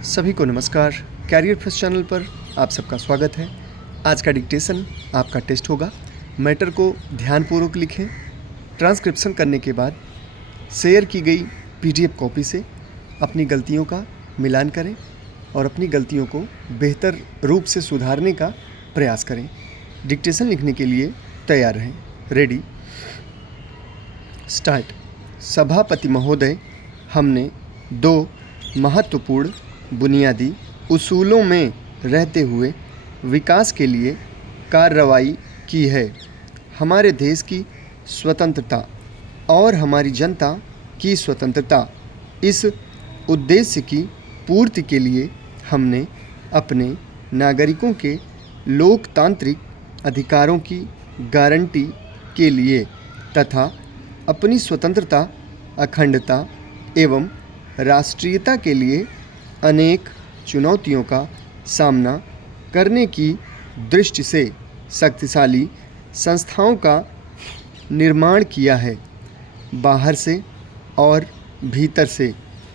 सभी को नमस्कार। कैरियर फर्स्ट चैनल पर आप सबका स्वागत है। आज का डिक्टेशन आपका टेस्ट होगा। मैटर को ध्यानपूर्वक लिखें। ट्रांसक्रिप्शन करने के बाद शेयर की गई पीडीएफ कॉपी से अपनी गलतियों का मिलान करें और अपनी गलतियों को बेहतर रूप से सुधारने का प्रयास करें। डिक्टेशन लिखने के लिए तैयार रहें। Ready, start. सभापति महोदय, हमने दो महत्वपूर्ण बुनियादी उसूलों में रहते हुए विकास के लिए कार्रवाई की है। हमारे देश की स्वतंत्रता और हमारी जनता की स्वतंत्रता, इस उद्देश्य की पूर्ति के लिए हमने अपने नागरिकों के लोकतांत्रिक अधिकारों की गारंटी के लिए तथा अपनी स्वतंत्रता, अखंडता एवं राष्ट्रीयता के लिए अनेक चुनौतियों का सामना करने की दृष्टि से शक्तिशाली संस्थाओं का निर्माण किया है। बाहर से और भीतर से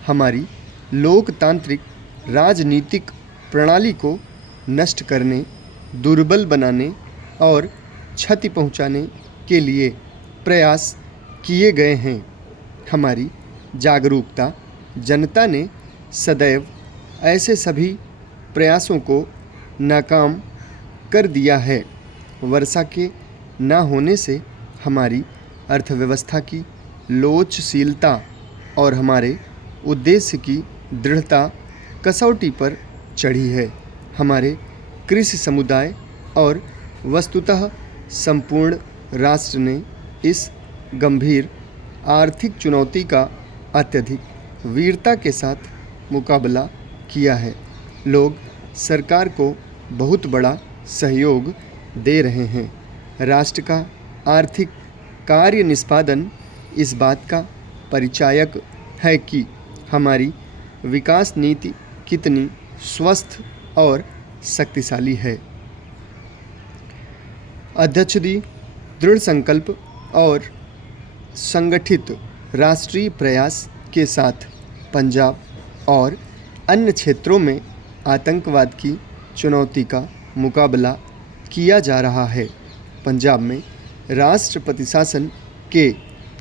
हमारी लोकतांत्रिक राजनीतिक प्रणाली को नष्ट करने, दुर्बल बनाने और क्षति पहुंचाने के लिए प्रयास किए गए हैं। हमारी जागरूकता जनता ने सदैव ऐसे सभी प्रयासों को नाकाम कर दिया है। वर्षा के न होने से हमारी अर्थव्यवस्था की लोचशीलता और हमारे उद्देश्य की दृढ़ता कसौटी पर चढ़ी है। हमारे कृषि समुदाय और वस्तुतः संपूर्ण राष्ट्र ने इस गंभीर आर्थिक चुनौती का अत्यधिक वीरता के साथ मुकाबला किया है। लोग सरकार को बहुत बड़ा सहयोग दे रहे हैं। राष्ट्र का आर्थिक कार्य निष्पादन इस बात का परिचायक है कि हमारी विकास नीति कितनी स्वस्थ और शक्तिशाली है। अध्यक्ष जी, दृढ़ संकल्प और संगठित राष्ट्रीय प्रयास के साथ पंजाब और अन्य क्षेत्रों में आतंकवाद की चुनौती का मुकाबला किया जा रहा है। पंजाब में राष्ट्रपति शासन के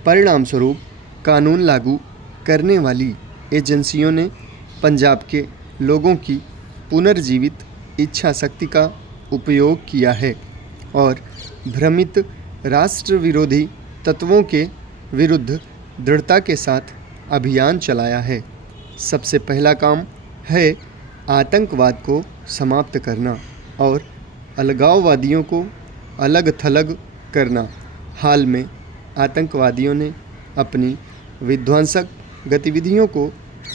परिणामस्वरूप कानून लागू करने वाली एजेंसियों ने पंजाब के लोगों की पुनर्जीवित इच्छा शक्ति का उपयोग किया है और भ्रमित राष्ट्र विरोधी तत्वों के विरुद्ध दृढ़ता के साथ अभियान चलाया है। सबसे पहला काम है आतंकवाद को समाप्त करना और अलगाववादियों को अलग थलग करना। हाल में आतंकवादियों ने अपनी विध्वंसक गतिविधियों को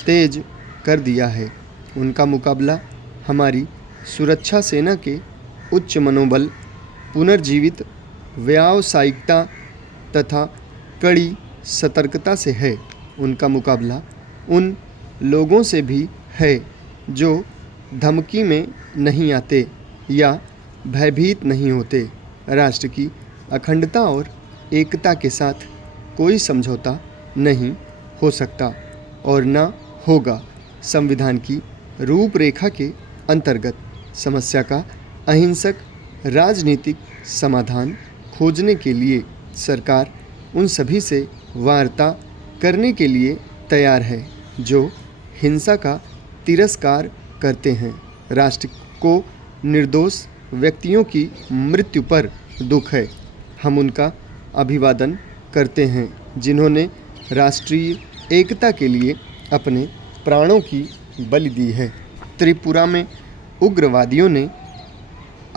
तेज कर दिया है। उनका मुकाबला हमारी सुरक्षा सेना के उच्च मनोबल, पुनर्जीवित व्यावसायिकता तथा कड़ी सतर्कता से है। उनका मुकाबला उन लोगों से भी है जो धमकी में नहीं आते या भयभीत नहीं होते। राष्ट्र की अखंडता और एकता के साथ कोई समझौता नहीं हो सकता और न होगा। संविधान की रूपरेखा के अंतर्गत समस्या का अहिंसक राजनीतिक समाधान खोजने के लिए सरकार उन सभी से वार्ता करने के लिए तैयार है जो हिंसा का तिरस्कार करते हैं। राष्ट्र को निर्दोष व्यक्तियों की मृत्यु पर दुख है। हम उनका अभिवादन करते हैं जिन्होंने राष्ट्रीय एकता के लिए अपने प्राणों की बलि दी है। त्रिपुरा में उग्रवादियों ने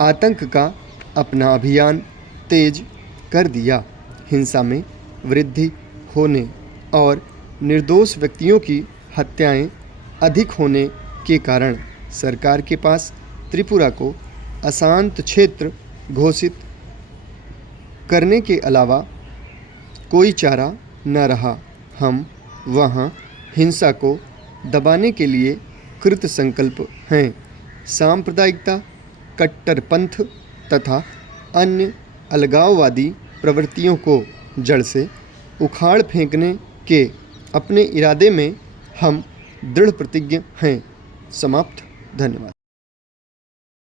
आतंक का अपना अभियान तेज कर दिया। हिंसा में वृद्धि होने और निर्दोष व्यक्तियों की हत्याएं अधिक होने के कारण सरकार के पास त्रिपुरा को अशांत क्षेत्र घोषित करने के अलावा कोई चारा न रहा। हम वहां हिंसा को दबाने के लिए कृत संकल्प हैं। सांप्रदायिकता, कट्टरपंथ तथा अन्य अलगाववादी प्रवृत्तियों को जड़ से उखाड़ फेंकने के अपने इरादे में हम दृढ़ प्रतिज्ञ हैं। समाप्त। धन्यवाद।